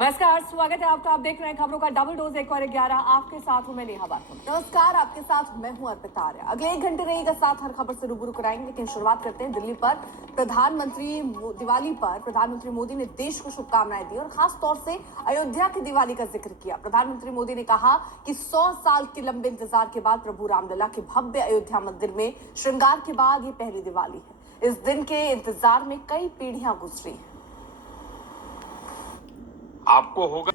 नमस्कार, स्वागत है आपका। आप देख रहे हैं खबरों का डबल डोज 1 और 11। आपके साथ हूं मैं नेहा बाथम। नमस्कार, आपके साथ मैं हूं अर्पिता आर्य। अगले 1 घंटे रहेगा साथ हर खबर से रूबरू कराएंगे, लेकिन शुरुआत करते हैं दिल्ली पर दिवाली पर प्रधानमंत्री मोदी ने देश को शुभकामनाएं दी और खास तौर से अयोध्या की दिवाली का जिक्र किया। प्रधानमंत्री मोदी ने कहा कि 100 साल के लंबे इंतजार के बाद प्रभु रामलला के भव्य अयोध्या मंदिर में श्रृंगार के बाद ये पहली दिवाली है। इस दिन के इंतजार में कई पीढ़ियां गुजरी हैं। आपको होगा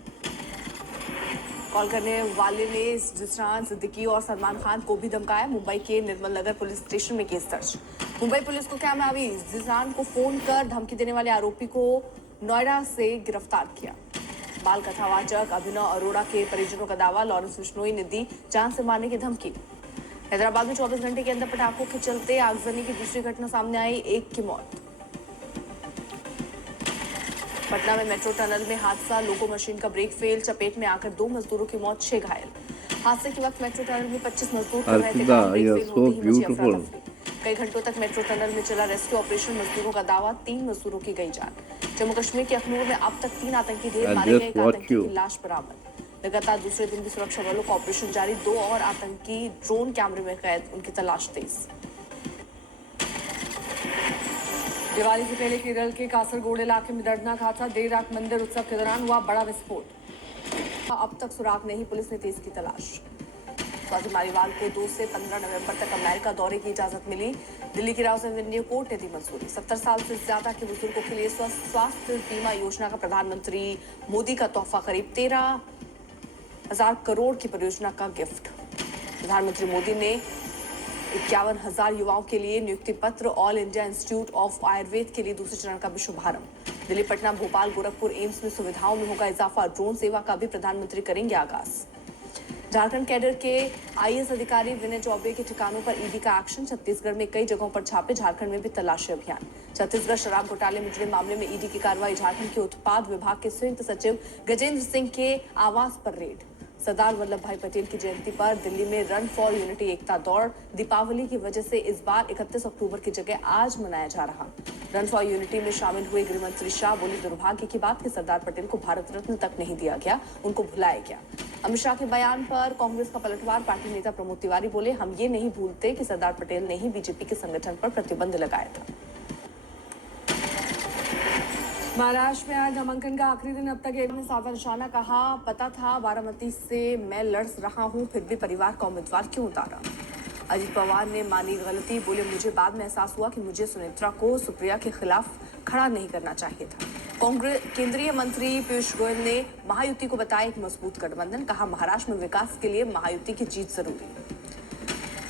कॉल करने वाले ने जिशान सिद्दीकी और सलमान खान को भी धमकाया। मुंबई के निर्मल नगर पुलिस स्टेशन में केस दर्ज। मुंबई पुलिस को क्या अभी जिशान को फोन कर धमकी देने वाले आरोपी को नोएडा से गिरफ्तार किया। बाल कथावाचक अभिनव अरोड़ा के परिजनों का दावा, लॉरेंस बिश्नोई ने दी जान से मारने की धमकी। हैदराबाद में 24 घंटे के अंदर पटाखों के चलते आगजनी की दूसरी घटना सामने आई, 1 की मौत। पटना में मेट्रो टनल में हादसा, लोको मशीन का ब्रेक फेल, चपेट में आकर 2 मजदूरों की मौत, 6 घायल। हादसे के वक्त मेट्रो टनल में 25 मजदूर कर रहे थे। ब्रेक फेल होते ही मची अफरा-तफरी। कई घंटों तक मेट्रो टनल में चला रेस्क्यू ऑपरेशन। मजदूरों का दावा, 3 मजदूरों की गई जान। जम्मू कश्मीर के अखनूर में अब तक 3 आतंकी ढेर मारे गए, एक आतंकी की लाश बरामद। लगातार दूसरे दिन भी सुरक्षा बलों का ऑपरेशन जारी, 2 और आतंकी ड्रोन कैमरे में कैद, उनकी तलाश तेज। दिवाली से पहले केरल के कासरगोड इलाके में दर्दनाक हादसा, देर रात मंदिर उत्सव के दौरान हुआ बड़ा विस्फोट। अब तक सुराग नहीं, पुलिस ने तेज की तलाश। स्वाति मालीवाल को 2 से 15 नवंबर तक अमेरिका दौरे की इजाजत मिली। दिल्ली की राउस एवेन्यू कोर्ट ने दी मंजूरी। 70 साल से ज्यादा के बुजुर्गों के लिए स्वास्थ्य बीमा योजना का प्रधानमंत्री मोदी का तोहफा, करीब 13,000 करोड़ की परियोजना का गिफ्ट। प्रधानमंत्री मोदी ने 51,000 युवाओं के लिए नियुक्ति पत्र। All India institute of Ayurveda के लिए दूसरे चरण का भी शुभारंभ। दिल्ली, पटना, भोपाल, गोरखपुर एम्स में सुविधाओं में होगा इजाफा। ड्रोन सेवा का भी प्रधानमंत्री करेंगे आगाज। झारखंड कैडर के आईएएस अधिकारी विनय चौबे के ठिकानों पर ईडी का एक्शन। छत्तीसगढ़ में कई जगहों पर छापे, झारखंड में भी तलाशी अभियान। छत्तीसगढ़ शराब घोटाले में जुड़े मामले में ईडी की कार्रवाई। झारखंड के उत्पाद विभाग के संयुक्त सचिव गजेंद्र सिंह के आवास पर रेड। सरदार वल्लभ भाई पटेल की जयंती पर दिल्ली में रन फॉर यूनिटी एकता दौड़। दीपावली की वजह से इस बार 31 अक्टूबर की जगह आज मनाया जा रहा। रन फॉर यूनिटी में शामिल हुए गृह मंत्री शाह बोले, दुर्भाग्य की बात कि सरदार पटेल को भारत रत्न तक नहीं दिया गया, उनको भुलाया गया। अमित शाह के बयान पर कांग्रेस का पलटवार। पार्टी नेता प्रमोद तिवारी बोले, हम ये नहीं भूलते कि सरदार पटेल ने ही बीजेपी के संगठन पर प्रतिबंध लगाया था। महाराष्ट्र में आज नामांकन का आखिरी दिन। अब तक ने साधा निशाना कहा, पता था बारामती से मैं लड़ रहा हूं, फिर भी परिवार का उम्मीदवार क्यों उतारा। अजीत पवार ने मानी गलती, बोले मुझे बाद में एहसास हुआ कि मुझे सुनेत्रा को सुप्रिया के खिलाफ खड़ा नहीं करना चाहिए था। कांग्रेस केंद्रीय मंत्री पीयूष गोयल ने महायुति को बताया एक मजबूत गठबंधन। कहा, महाराष्ट्र में विकास के लिए महायुति की जीत जरूरी।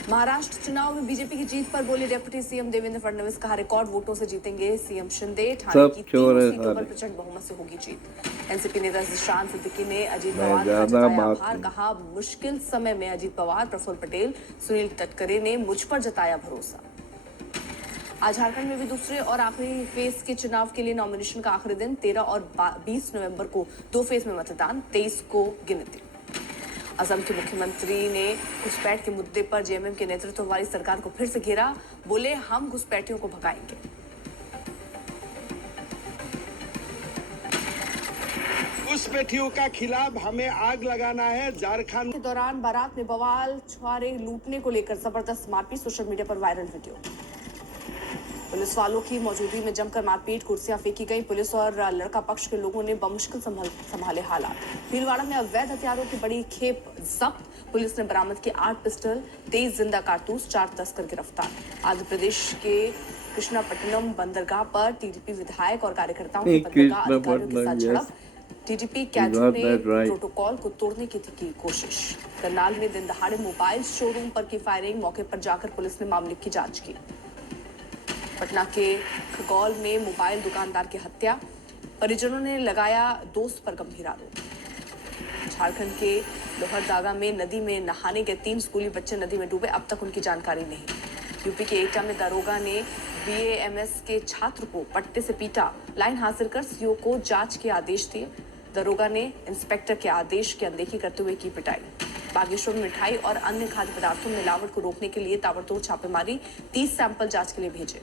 महाराष्ट्र चुनाव में बीजेपी की जीत पर बोले डिप्टी सीएम देवेंद्र फडणवीस। कहा, रिकॉर्ड वोटों से जीतेंगे सीएम शिंदे। ठाणे की 3 सीटों पर प्रचंड बहुमत से होगी जीत। एनसीपी नेता जिशान सिद्दीकी ने अजीत पवार का जताया आभार। कहा, मुश्किल समय में अजीत पवार, प्रफुल्ल पटेल, सुनील तटकरे ने मुझ पर जताया भरोसा। आज झारखंड में भी दूसरे और आखिरी फेज के चुनाव के लिए नॉमिनेशन का आखिरी दिन। 13 और 20 नवंबर को 2 फेज में मतदान, 23 को गिनती। असम के मुख्यमंत्री ने घुसपैठ के मुद्दे पर जेएमएम के नेतृत्व वाली सरकार को फिर से घेरा। बोले, हम घुसपैठियों को भगाएंगे। घुसपैठियों का खिलाफ हमें आग लगाना है। झारखंड के दौरान बारात में बवाल, छुआरे लूटने को लेकर जबरदस्त मारपीट, सोशल मीडिया पर वायरल वीडियो। पुलिस वालों की मौजूदगी में जमकर मारपीट, कुर्सियां फेंकी गई। पुलिस और लड़का पक्ष के लोगों ने बमुश्किल संभाले हालात। भीलवाड़ा में अवैध हथियारों की बड़ी खेप जब्त। पुलिस ने बरामद की 8 पिस्टल, 23 जिंदा कारतूस, 4 तस्कर गिरफ्तार। आंध्र प्रदेश के कृष्णापट्टनम बंदरगाह पर टीडीपी विधायक और कार्यकर्ताओं की बंदरगाह अधिकारियों के साथ झड़प। टीडीपी कैडर ने प्रोटोकॉल को तोड़ने की की कोशिश। करनाल में दिन दहाड़े मोबाइल शोरूम पर की फायरिंग। मौके पर जाकर पुलिस ने मामले की जांच की। पटना के खगौल में मोबाइल दुकानदार की हत्या, परिजनों ने लगाया दोस्त पर गंभीर आरोप। झारखंड के लोहरदगा में नदी में नहाने गए 3 स्कूली बच्चे नदी में डूबे, अब तक उनकी जानकारी नहीं। यूपी के एटा में दरोगा ने बीएएमएस के छात्र को पट्टे से पीटा, लाइन हासिल कर सीओ को जांच के आदेश दिए। दरोगा ने इंस्पेक्टर के आदेश की अनदेखी करते हुए की पिटाई। बागेश्वर में मिठाई और अन्य खाद्य पदार्थों में मिलावट को रोकने के लिए ताबड़तोड़ छापेमारी, 30 सैंपल जांच के लिए भेजे।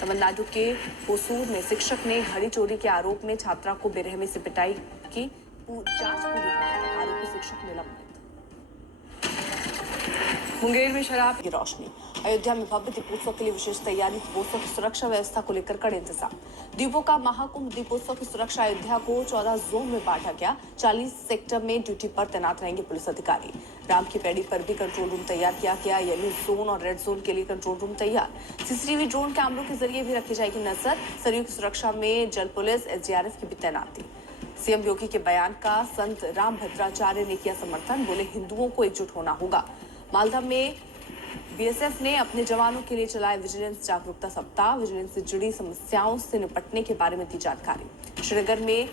तमिलनाडु के होसूर में शिक्षक ने घड़ी चोरी के आरोप में छात्रा को बेरहमी से पिटाई की। जांच पूरी होने तक आरोपी शिक्षक निलंबित। मुंगेर में शराब की रोशनी। अयोध्या में भव्य दीपोत्सव के लिए विशेष तैयारी। दीपोत्सव की सुरक्षा व्यवस्था को लेकर कड़े इंतजाम। दीपों का महाकुंभ दीपोत्सव की सुरक्षा। अयोध्या को 14 जोन में बांटा गया। 40 सेक्टर में ड्यूटी पर तैनात रहेंगे पुलिस अधिकारी। राम की पैड़ी पर भी कंट्रोल रूम तैयार किया गया। येलो जोन और रेड जोन के लिए कंट्रोल रूम तैयार। सीसीटीवी ड्रोन कैमरों के जरिए भी रखी जाएगी नजर। सरयू की सुरक्षा में जल पुलिस, एसडीआरएफ की भी तैनाती। सीएम योगी के बयान का संत राम भद्राचार्य ने किया समर्थन। बोले हिंदुओं को एकजुट होना होगा। मालदा में बीएसएफ ने अपने जवानों के लिए चलाया विजिलेंस जागरूकता सप्ताह। विजिलेंस से जुड़ी समस्याओं से निपटने के बारे में दी जानकारी। श्रीनगर में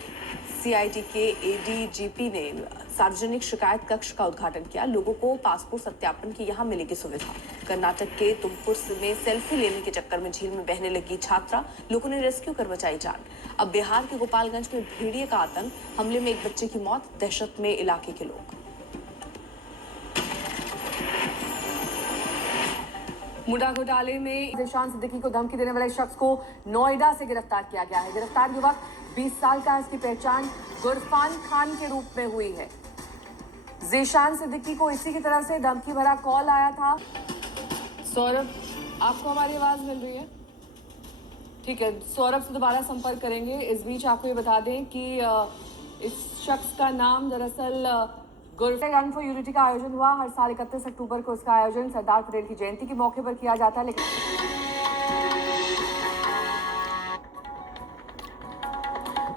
सीआईडी के एडीजीपी ने सार्वजनिक शिकायत कक्ष का उद्घाटन किया। लोगों को पासपोर्ट सत्यापन की यहां मिलेगी सुविधा। कर्नाटक के तुमकुर में सेल्फी लेने के चक्कर में झील में बहने लगी छात्रा। लोगों ने रेस्क्यू कर बचाई जान। अब बिहार के गोपालगंज में भेड़िए का आतंक। हमले में एक बच्चे की मौत। दहशत में इलाके के लोग। मुंडा घोटाले में ज़ीशान सिद्दीकी को धमकी देने वाले शख्स को नोएडा से गिरफ्तार किया गया है। गिरफ्तार युवक 20 साल का है। इसकी पहचान गुरफान खान के रूप में हुई है। ज़ीशान सिद्दीकी को इसी की तरफ से धमकी भरा कॉल आया था। सौरभ, आपको हमारी आवाज मिल रही है? ठीक है, सौरभ से दोबारा संपर्क करेंगे। इस बीच आपको ये बता दें कि इस शख्स का नाम दरअसल रन फॉर यूनिटी का आयोजन हुआ। हर साल 31 अक्टूबर को इसका आयोजन सरदार पटेल की जयंती के मौके पर किया जाता है। लेकिन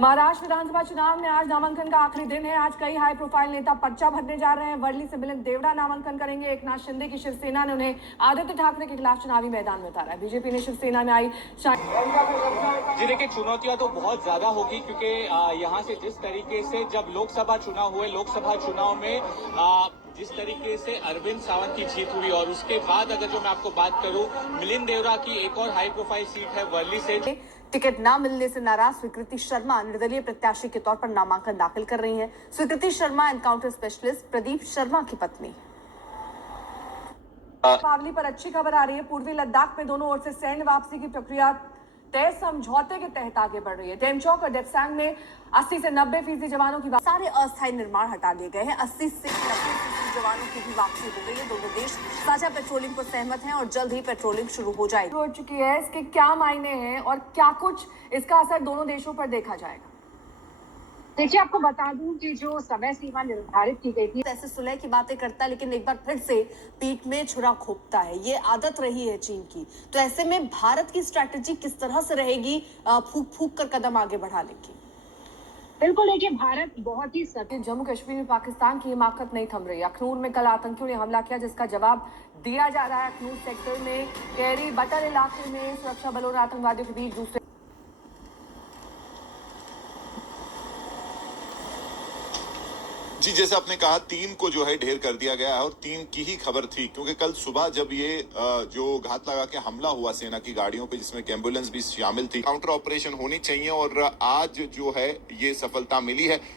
महाराष्ट्र विधानसभा चुनाव में आज नामांकन का आखिरी दिन है। आज कई हाई प्रोफाइल नेता पर्चा भरने जा रहे हैं। वर्ली से मिलिंद देवड़ा नामांकन करेंगे। एकनाथ शिंदे की शिवसेना ने उन्हें आदित्य ठाकरे के खिलाफ चुनावी मैदान में उतारा है। बीजेपी ने शिवसेना में आई जी देखिए, चुनौतियां तो बहुत ज्यादा होगी क्योंकि यहाँ से जिस तरीके से जब लोकसभा चुनाव हुए, लोकसभा चुनाव में जिस तरीके से अरविंद सावंत की जीत हुई और उसके बाद अगर जो मैं आपको बात करूं, मिलिंद देवरा की एक और हाई प्रोफाइल सीट है वर्ली से। टिकट न मिलने से नाराज स्वीकृति शर्मा निर्दलीय प्रत्याशी के तौर पर नामांकन दाखिल कर रही हैं। स्वीकृति शर्मा एनकाउंटर स्पेशलिस्ट प्रदीप शर्मा की पत्नी। दीपावली पर अच्छी खबर आ रही है। पूर्वी लद्दाख में दोनों ओर से सैन्य वापसी की प्रक्रिया तय समझौते के तहत आगे बढ़ रही है। टेमचौक और डेप्सांग में 80 से 90% जवानों की सारे अस्थायी निर्माण हटा लिए गए हैं। 80 से 90% जवानों की भी वापसी हो गई है। दोनों देश साझा पेट्रोलिंग पर सहमत हैं और जल्द ही पेट्रोलिंग शुरू हो जाएगी। हो चुकी है। इसके क्या मायने हैं और क्या कुछ इसका असर दोनों देशों पर देखा जाएगा? देखिए, आपको बता दूं कि जो समय सीमा निर्धारित की गई थी, ऐसे सुलह की बातें करता है लेकिन एक बार फिर से पीठ में छुरा घोंपता है। ये आदत रही है चीन की। तो ऐसे में भारत की स्ट्रैटेजी किस तरह से रहेगी फूक फूक कर कदम आगे बढ़ाने की? बिल्कुल, देखिए भारत बहुत ही जम्मू कश्मीर में पाकिस्तान की हिमाकत नहीं थम रही। अखनूर में कल आतंकियों ने हमला किया जिसका जवाब दिया जा रहा है। अखनूर सेक्टर में कैरी बटर इलाके में सुरक्षा बलों और आतंकवादियों के बीच दूसरे जी, जैसे आपने कहा 3 को जो है ढेर कर दिया गया है और 3 की ही खबर थी क्योंकि कल सुबह जब ये जो घात लगा के हमला हुआ सेना की गाड़ियों पे जिसमें एम्बुलेंस भी शामिल थी, काउंटर ऑपरेशन होनी चाहिए और आज जो है ये सफलता मिली है।